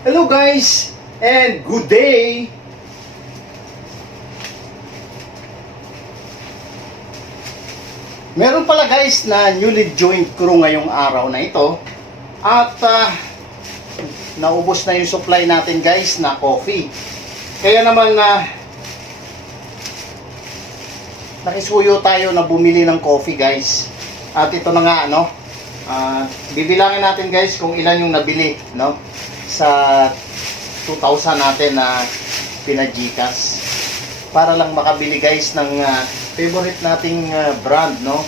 Hello guys and good day. Meron pala guys na newly joined crew ngayong araw na ito at ah, naubos na yung supply natin guys na coffee. Kaya naman na nakisuyo tayo na bumili ng coffee guys. At ito na nga ano, ah, bibilangin natin guys kung ilan yung nabili no sa 2,000 natin na pinajikas para lang makabili guys ng ah, favorite nating ah, brand no?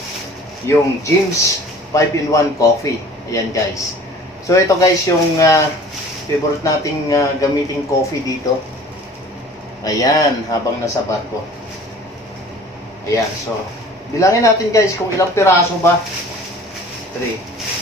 Yung Jim's 5-in-1 coffee. Ayan guys. So ito guys yung ah, favorite nating ah, gamiting coffee dito. Ayan habang nasa barko ayan so bilangin natin guys kung ilang piraso ba? 3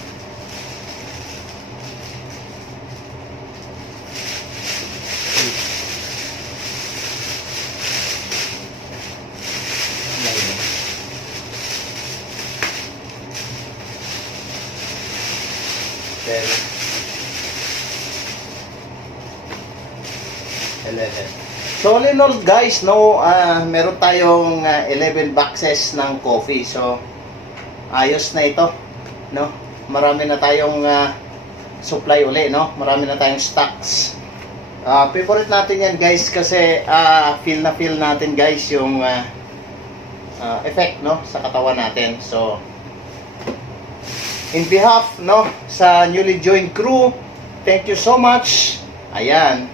10 11 so all in all guys no uh, meron tayong ah, uh, 11 boxes ng coffee. So ayos na ito no? Marami na tayong uh, supply uli no? Marami na tayong stocks. Uh, favorite natin yan guys kasi uh, feel na feel natin guys yung uh, uh, effect no sa katawan natin. So in behalf, no, sa newly joined crew, thank you so much. Ayan,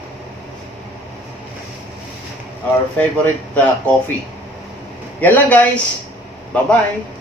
our favorite uh, coffee. Yan lang guys. Bye-bye.